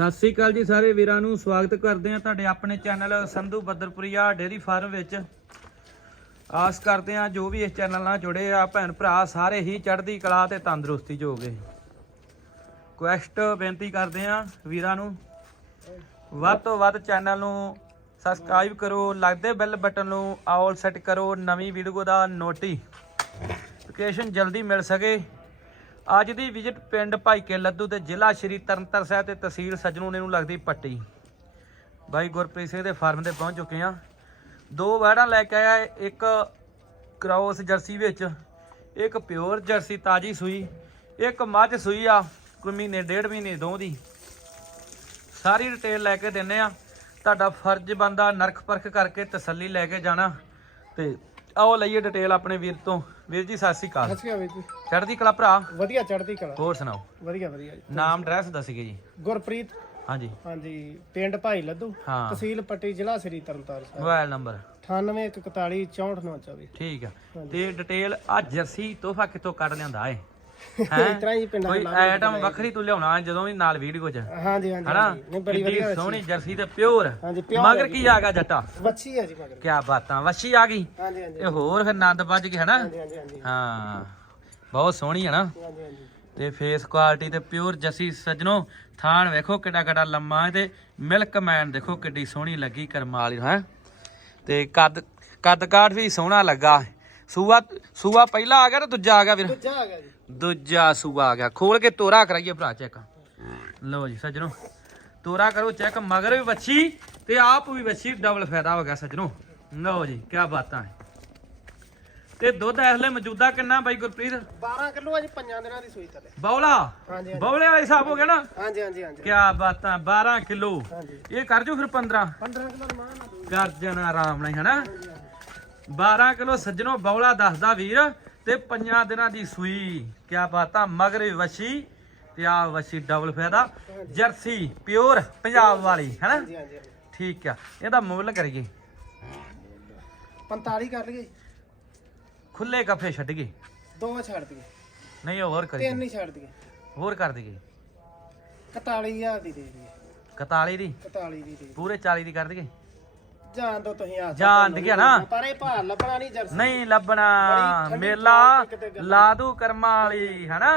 ਸਤਿ ਸ੍ਰੀ ਅਕਾਲ ਜੀ ਸਾਰੇ ਵੀਰਾਂ ਨੂੰ, ਸਵਾਗਤ ਕਰਦੇ ਹਾਂ ਤੁਹਾਡੇ ਆਪਣੇ channel Sandhu Baddarpuria dairy farm ਵਿੱਚ। ਆਸ ਕਰਦੇ ਹਾਂ ਜੋ ਵੀ ਇਸ ਚੈਨਲ ਨਾਲ ਜੁੜੇ ਆ, ਭੈਣ ਭਰਾ, ਸਾਰੇ ਹੀ ਚੜ੍ਹਦੀ ਕਲਾ ਤੇ ਤੰਦਰੁਸਤੀ 'ਚ ਹੋਗੇ ਕੁਐਸਟ ਬੇਨਤੀ ਕਰਦੇ ਹਾਂ ਵੀਰਾਂ ਨੂੰ। ਵੱਧ ਤੋਂ ਵੱਧ ਚੈਨਲ ਨੂੰ ਸਬਸਕ੍ਰਾਈਬ ਕਰੋ, ਲੱਗਦੇ ਬੈਲ ਬਟਨ ਨੂੰ ਆਲ ਸੈੱਟ ਕਰੋ, ਨਵੀਂ ਵੀਡੀਓ ਦਾ ਨੋਟੀਫਿਕੇਸ਼ਨ ਜਲਦੀ ਮਿਲ ਸਕੇ। ਅੱਜ ਦੀ ਵਿਜ਼ਿਟ ਪਿੰਡ ਭਾਈਕੇ ਲੱਦੂ ਤੇ ਜ਼ਿਲ੍ਹਾ ਸ਼੍ਰੀ ਤਰਨਤਾਰਨ ਸਾਹਿਬ ਤੇ ਤਹਿਸੀਲ ਸਜਣੂ ਨੇ ਨੂੰ ਲੱਗਦੀ ਪੱਟੀ। ਬਾਈ ਗੁਰਪ੍ਰੀਤ ਸਿੰਘ ਦੇ ਫਾਰਮ ਤੇ ਪਹੁੰਚ ਚੁੱਕੇ ਆ ਦੋ ਵੈੜਾਂ ਲੈ ਕੇ ਆਇਆ ਇੱਕ ਕ੍ਰਾਸ ਜਰਸੀ ਵਿੱਚ, ਇੱਕ ਪਿਓਰ ਜਰਸੀ ਤਾਜੀ ਸੂਈ, ਇੱਕ ਮੱਝ ਸੂਈ ਆ, ਕੋਈ ਮਹੀਨੇ, ਡੇਢ ਮਹੀਨੇ ਦੋ ਦੀ। ਸਾਰੀ ਡਿਟੇਲ ਲੈ ਕੇ ਦਿੰਨੇ ਆ। ਤੁਹਾਡਾ ਫਰਜ਼ ਬੰਦਾ ਨਰਖ ਪਰਖ ਕਰਕੇ ਤਸੱਲੀ ਲੈ ਕੇ ਜਾਣਾ ਤੇ ਆਓ ਲਈਏ ਡਿਟੇਲ ਆਪਣੇ ਵੀਰ ਤੋਂ। ਵੀਰ ਜੀ ਸਤਿ ਸ਼੍ਰੀ ਅਕਾਲ। ਹੱਸਿਆ ਵੀਰ ਜੀ। ਚੜ੍ਹਦੀ ਕਲਾ ਭਰਾ? ਵਧੀਆ ਚੜ੍ਹਦੀ ਕਲਾ। ਹੋਰ ਸੁਣਾਓ? ਵਧੀਆ ਵਧੀਆ ਜੀ। ਨਾਮ ਐਡਰੈਸ ਦੱਸੀਏ ਜੀ। ਗੁਰਪ੍ਰੀਤ। ਹਾਂਜੀ। ਹਾਂਜੀ ਪਿੰਡ ਭਾਈ ਲੱਦੂ। ਹਾਂ। ਤਹਿਸੀਲ ਪੱਟੀ ਜ਼ਿਲ੍ਹਾ ਸ੍ਰੀ ਤਰਨਤਾਰਨ ਸਾਹਿਬ। Mobile number? 9841 6424 ਠੀਕ ਆ। ਤੇ ਡਿਟੇਲ ਆ ਜਰਸੀ ਤੋਹਫਾ ਕਿੱਥੋਂ ਕੱਢ ਲਿਆਂਦਾ ਏ? ਇਸ ਤਰ੍ਹਾਂ ਹੀ ਪਿੰਡਾਂ ਕੋਈ ਆਈਟਮ ਵੱਖਰੀ ਤੂੰ ਲਿਆਉਣਾ ਜਦੋਂ ਵੀ ਨਾਲ ਵੀਡੀਓ ਚ ਹਾਂਜੀ ਹਾਂਜੀ ਹਨਾ। ਨਹੀਂ ਬੜੀ ਕਿੱਡੀ ਵਧੀਆ ਸੋਹਣੀ ਜਰਸੀ ਤੇ ਪਿਓਰ। ਹਾਂਜੀ ਪਿਓ ਮਗਰ ਕੀ ਆ ਗਿਆ ਜੱਟਾ? ਵੱਛੀ ਹੈ ਜੀ ਮਗਰ। ਕੀ ਬਾਤਾਂ ਵੱਛੀ ਆ ਗਈ। ਹਾਂਜੀ ਹਾਂਜੀ। ਇਹ ਹੋਰ ਫਿਰ ਨੰਦ ਵੱਜ ਗਿਆ ਹਨਾ? ਹਾਂਜੀ ਹਾਂਜੀ ਹਾਂਜੀ। ਹਾਂ ਬਹੁਤ ਸੋਹਣੀ ਹੈ ਨਾ। ਹਾਂਜੀ ਹਾਂਜੀ। ਤੇ ਫੇਸ ਕੁਆਲਿਟੀ ਤੇ ਪਿਓਰ ਜਸੀ ਸਜਣੋ ਥਾਣ ਵੇਖੋ ਕਿੱਡਾ ਕਿੱਡਾ ਲੰਮਾ ਹੈ ਤੇ ਮਿਲਕ ਮੈਨ ਦੇਖੋ ਕਿੱਡੀ ਸੋਹਣੀ ਲੱਗੀ ਕਰਮਾਂ ਵਾਲੀ ਹੈ? ਤੇ ਕੱਦ ਕੱਦ ਕਾਠ ਵੀ ਸੋਹਣਾ ਲੱਗਾ। ਸੂਆ ਸੂਆ ਪਹਿਲਾ ਆ ਗਿਆ ਤੇ ਦੂਜਾ ਆ ਗਿਆ ਵੀਰ ਦੂਜਾ ਆ ਗਿਆ ਜੀ। ਦੂਜਾ ਸੂਆ ਆ ਗਿਆ। ਖੋਲ ਕੇ ਤੋਰਾ ਕਰਾਈਏ ਭਰਾ ਚੈੱਕ। ਲਓ ਜੀ ਸਜਣੋ ਤੋਰਾ ਕਰੋ ਚੈੱਕ। ਮਗਰ ਵੀ ਵੱਛੀ ਤੇ ਆਪ ਵੀ ਵੱਛੀ ਡਬਲ ਫਾਇਦਾ ਹੋ ਗਿਆ ਸਜਣੋ। ਲਓ ਜੀ ਕੀ ਬਾਤਾਂ ਹੈ। ਤੇ ਦੁੱਧ ਇਸ ਵੇਲੇ ਮੌਜੂਦਾ ਕਿੰਨਾ ਬਾਈ ਗੁਰਪ੍ਰੀਤ? 12 ਕਿਲੋ ਅੱਜ ਪੰਜਾਂ ਦਿਨਾਂ ਦੀ ਸੂਈ ਥੱਲੇ। ਬੌਲਾ? ਹਾਂਜੀ ਬੌਲੇ ਵਾਲਾ ਹਿਸਾਬ ਹੋ ਗਿਆ ਨਾ? ਹਾਂਜੀ ਹਾਂਜੀ ਹਾਂਜੀ। ਕੀ ਬਾਤਾਂ 12 ਕਿਲੋ। ਇਹ ਕਰ ਜੋ ਫਿਰ 15 15 ਕਿਲੋ ਨਾਲ। ਕਰ ਜਾਣਾ ਆਰਾਮ ਨਾਲ ਹਨਾ? 12 ਕਿਲੋ ਸੱਜਣੋ ਬੌਲਾ ਦੱਸਦਾ ਵੀਰ ਤੇ ਪੰਜਾਂ ਦਿਨਾਂ ਦੀ ਸੂਈ। ਕੀ ਬਾਤਾਂ ਮਗਰ ਵਸ਼ੀ ਤੇ ਆ ਵਸ਼ੀ ਡਬਲ ਫਾਇਦਾ। ਜਰਸੀ ਪਿਓਰ ਪੰਜਾਬ ਵਾਲੀ ਹਨਾ। ਠੀਕ ਆ ਇਹਦਾ ਮੁੱਲ ਕਰੀਏ। 45 ਕਰ ਲਈਏ। ਖੁੱਲੇ ਗੱਫੇ ਛੱਡ ਗਏ। ਦੋ ਛੱਡ ਦਈਏ। ਨਹੀਂ ਹੋਰ ਕਰੀਏ। ਤਿੰਨ ਹੀ ਛੱਡ ਦਈਏ। ਹੋਰ ਕਰ ਦਈਏ। 41000 ਦੀ ਦੇ ਦਈਏ। 41 ਦੀ? 41 ਦੀ ਦੇ ਪੂਰੇ 40 ਦੀ ਕਰ ਦਈਏ। ਜਾਣ ਦੋ ਤੁਸੀਂ ਆ ਜਾਣ ਦੀ ਨਾ। ਪਰ ਇਹ ਭਾਰ ਲੱਭਣਾ ਨਹੀਂ ਜਰਸੀ। ਨਹੀਂ ਲੱਭਣਾ ਮੇਲਾ। ਲਾਦੂ ਕਰਮਾਂ ਵਾਲੀ ਹਨਾ?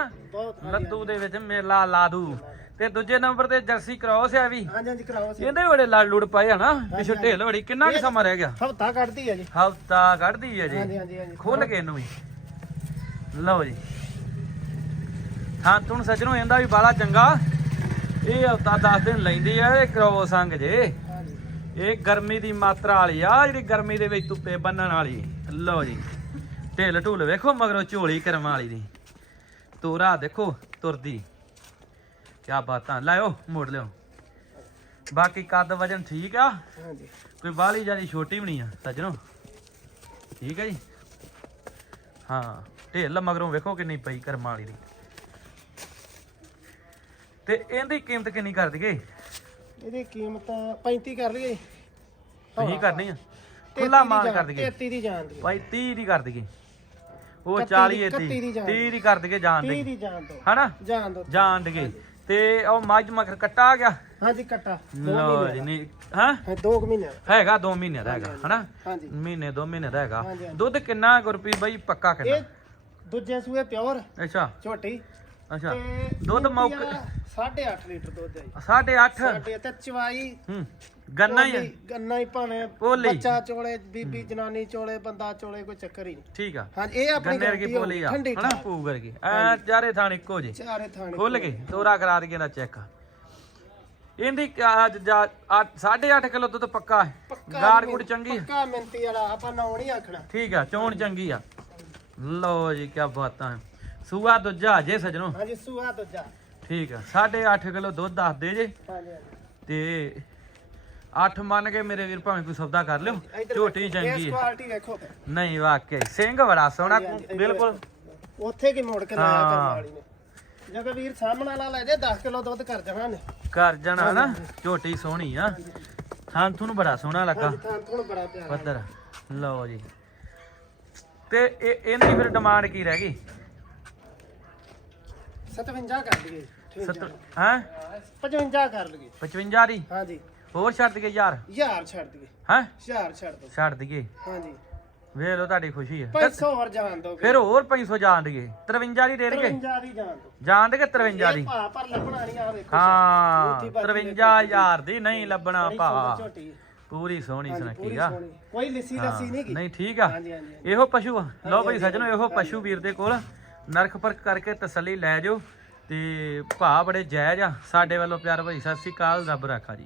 ਲੱਦੂ ਦੇ ਵਿੱਚ ਮੇਲਾ ਲਾਦੂ। ਤੇ ਦੂਜੇ ਨੰਬਰ ਤੇ ਜਰਸੀ ਕ੍ਰੋਸ ਆ ਵੀ। ਹਾਂਜੀ ਹਾਂਜੀ ਕਰਾਓ ਸੀ ਇਹਦੇ ਬੜੇ ਲੜ ਲੁੜ ਪਏ ਹਨਾ ਪਿਛੇ ਢੇਲ ਬੜੀ ਕਿੰਨਾ ਕੁ ਸਮਾਂ ਰਹਿ ਗਿਆ? ਹਫਤਾ ਕੱਢਦੀ ਹੈ ਜੀ। ਹਫਤਾ ਕੱਢਦੀ ਹੈ ਜੀ। ਹਾਂਜੀ ਹਾਂਜੀ ਖੁੱਲ ਕੇ ਇਹਨੂੰ ਵੀ। ਲਓ ਜੀ। ਹਾਂ ਤੁਣ ਸੱਜਣੋ ਇਹਦਾ ਵੀ ਬਾਲਾ ਚੰਗਾ। ਇਹ ਹਫਤਾ 10 ਦਿਨ ਲੈਂਦੀ ਆ ਇਹ ਕ੍ਰੋਸ ਅੰਗ ਜੇ। ਇਹ ਗਰਮੀ ਦੀ ਮਾਤਰਾ ਵਾਲੀ ਆ ਜਿਹੜੀ ਗਰਮੀ ਦੇ ਵਿੱਚ ਧੁੱਪੇ ਬੰਨਣ ਵਾਲੀ। ਲਓ ਜੀ ਢਿੱਲ ਢੁੱਲ ਵੇਖੋ ਮਗਰੋਂ ਝੋਲੀ ਕਰਮ ਵਾਲੀ ਦੀ। ਤੋਰਾ ਦੇਖੋ ਤੁਰਦੀ। ਕਿਆ ਬਾਤਾਂ ਲਾਇਓ ਮੋੜ ਲਿਓ। ਬਾਕੀ ਕੱਦ ਵਜਨ ਠੀਕ ਆ? ਹਾਂਜੀ। ਕੋਈ ਬਾਹਲੀ ਜਿਆਦੀ ਛੋਟੀ ਵੀ ਨਹੀਂ ਆ ਸੱਜਣੋ। ਠੀਕ ਹੈ ਜੀ? ਹਾਂ ਢਿੱਲ ਮਗਰੋਂ ਵੇਖੋ ਕਿੰਨੀ ਪਈ ਕਰਮ ਵਾਲੀ ਦੀ। ਤੇ ਇਹਦੀ ਕੀਮਤ ਕਿੰਨੀ ਕਰ ਦਈਏ? ਇਹਦੀ ਕੀਮਤ 35 ਕਰ ਲਈਏ ਤੁਸੀਂ ਕਰਨੀ ਆ। ਖੁੱਲਾ ਮਾਲ ਕਰ ਦਈਏ। 33 ਦੀ ਜਾਣ ਦੀ। ਭਾਈ 30 ਦੀ ਕਰ ਦਈਏ। ਉਹ 31 40 ਦੀ- 30 31 ਦੀ ਜਾਣ 30 ਦੀ ਕਰ ਦਈਏ ਜਾਣ 30 ਦੇ ਦੀ ਜਾਣ ਦੋ। ਹਨਾ? ਜਾਣ ਦੋ। ਜਾਣ ਦੇ ਤੇ ਉਹ ਮੱਝ ਮਗਰ ਕੱਟਾ ਆ ਗਿਆ? ਹਾਂਜੀ ਕੱਟਾ। ਦੋ ਲੋ ਮਹੀਨੇ ਜੀ ਦਾ। ਨਹੀਂ ਹਾਂ? ਹਾਂ 2 ਮਹੀਨੇ ਦਾ। ਹੈਗਾ 2 ਮਹੀਨੇ ਦਾ ਹੈਗਾ ਹਨਾ? ਹਾਂਜੀ। ਮਹੀਨੇ 2 ਮਹੀਨੇ ਦਾ ਹੈਗਾ। ਦੁੱਧ ਕਿੰਨਾ ਗੁਰਪ੍ਰੀਤ ਬਾਈ ਪੱਕਾ ਕਿੰਨਾ? ਇਹ ਦੂਜੇ ਸੂਏ ਪਿਓਰ ਅੱਛਾ। ਝੋਟੀ। ਅੱਛਾ। ਦੁੱਧ ਮੌਕੇ 8.5 ਲੀਟਰ ਦੁੱਧ ਹੈ ਜੀ। 8.5 ਸਾਡੇ ਤੇ ਚਵਾਈ। ਹੂੰ ਗੰਨਾ ਹੀ ਆ। ਪੋਲੀ, ਗੰਨਾ ਹੀ ਭਾਵੇਂ ਪੋਲੀ। ਬੱਚਾ ਚੋਲੇ ਬੀਬੀ ਜਨਾਨੀ ਚੋਲੇ ਬੰਦਾ ਚੋਲੇ ਕੋਈ ਚੱਕਰ ਹੀ ਨਹੀਂ। ਠੀਕ ਆ। ਹਾਂਜੀ ਇਹ ਆਪਣੀ ਗੰਨੇ ਵਰਗੀ guarantee ਪੋਲੀ ਆ। ਠੰਡੀ ਹਨਾ? ਠਾਰ। ਪੂ ਵਰਗੀ ਐ ਚਾਰੇ ਥਾਣ ਇੱਕੋ ਜੇ ਚਾਰੇ ਥਾਣੇ ਖੁੱਲ ਕੇ ਤੋਰਾ ਕਰਾ ਦਈਏ ਨਾ ਚੈੱਕ। ਇਹਦੀ ਅੱਜ 8.5 ਕਿਲੋ ਦੁੱਧ ਪੱਕਾ ਹੈ। ਪੱਕਾ ਗਾੜ ਗੁੜ ਚੰਗੀ ਆ ਪੱਕਾ ਮਿੰਤੀ ਵਾਲਾ ਆਪਾਂ ਨਾ ਨਹੀਂ ਆਖਣਾ। ਠੀਕ ਆ ਚੋਣ ਚੰਗੀ ਆ। ਲਓ ਜੀ ਕੀ ਬਾਤਾਂ। ਹੈ ਸੂਆ ਦੂਜਾ ਜੇ ਸਜਣੋ। ਹਾਂਜੀ ਸੂਆ ਦੂਜਾ। ਠੀਕ ਆ 8.5 ਕਿਲੋ ਦੁੱਧ ਦੱਸ ਦੇ ਜੇ। ਹਾਂਜੀ ਹਾਂਜੀ। ਤੇ 8 ਮੰਨ ਕੇ ਮੇਰੇ ਵੀਰ ਭਾਵੇਂ ਕੋਈ ਸੌਦਾ ਕਰ ਲਿਓ ਇੱਧਰ ਝੋਟੀ ਚੰਗੀ ਹੈ ਕੁਆਲਿਟੀ ਵੇਖੋ। ਫਿਰ। ਨਹੀਂ ਵਾਕਈ ਸਿੰਘ ਬੜਾ ਸੋਹਣਾ ਹਾਂਜੀ, ਹਾਂਜੀ, ਇੱਧਰ ਬਿਲਕੁਲ। ਉੱਥੇ ਕੀ ਮੋੜ ਕੇ ਲਾਇਆ ਹਾਂ। ਕਰਨ ਵਾਲੀ ਨੇ? ਜਦੋਂ ਵੀਰ ਸਾਹਮਣੇ ਵਾਲਾ ਲੈ ਜੇ 10 ਕਿਲੋ ਦੁੱਧ ਕਰ ਜਾਣਾ ਨੇ ਕਰ ਜਾਣਾ ਨਾ ਝੋਟੀ ਸੋਹਣੀ ਆ। ਥਾਂ ਤੁਹਾਨੂੰ ਬੜਾ ਸੋਹਣਾ ਲੱਗਾ। ਹਾਂਜੀ ਤਾਂ ਤੁਹਾਨੂੰ ਬੜਾ ਪਿਆਰਾ। ਪੱਧਰ। ਲਓ ਜੀ। ਤੇ ਇਹ ਇਹਦੀ ਫਿਰ ਡਿਮਾਂਡ ਕੀ ਰਹਿ ਗਈ? 57 ਕਰ ਦਈਏ 70 ਹੈ? 55 ਕਰ ਲਈਏ। 55 ਦੀ? ਹਾਂਜੀ। ਹੋਰ ਛੱਡ ਦਈਏ ਯਾਰ। ਹਜ਼ਾਰ ਛੱਡ ਦਈਏ। ਹੈ? ਹਜ਼ਾਰ ਛੱਡ ਦੋ। ਛੱਡ ਦਈਏ। ਹਾਂਜੀ। ਵੇਖ ਲਓ ਤੁਹਾਡੀ ਖੁਸ਼ੀ ਹੈ 500 ਹੋਰ ਜਾਣ ਦੋ। ਫਿਰ ਹੋਰ 500 ਜਾਣ ਦਈਏ। 53 ਦੀ ਦੇ ਦਈਏ। 53 ਦੀ ਜਾਣ ਦੋ। ਜਾਣ ਦੇ 53 ਦੀ? ਭਾ ਪਰ ਲੱਭਣਾ ਨਹੀਂ ਆ ਵੇਖੋ ਹਾਂ ਉੱਥੀ ਬਾਕੀ 53000 ਦੀ ਨਹੀਂ ਲੱਭਣਾ ਭਾ। ਪੂਰੀ ਸੋਹਣੀ ਪੂਰੀ ਆ। ਸੋਹਣੀ। ਕੋਈ ਲਿੱਸੀ ਲੱਸੀ ਨਹੀਂ ਠੀਕ ਆ। ਇਹੋ ਪਸ਼ੂ ਲਓ ਭਾਈ ਸੱਜਣੋ ਇਹੋ ਪਸ਼ੂ ਵੀਰ ਦੇ ਕੋਲ। ਨਰਖ ਪਰਖ ਕਰਕੇ ਤਸੱਲੀ ਲੈ ਜਾਓ ਤੇ ਭਾ ਬੜੇ ਜਾਇਜ਼ ਆ। ਸਾਡੇ ਵੱਲੋਂ ਪਿਆਰ ਭਾਈ ਸਤਿ ਸ੍ਰੀ ਅਕਾਲ, ਰੱਬ ਰਾਖਾ ਜੀ।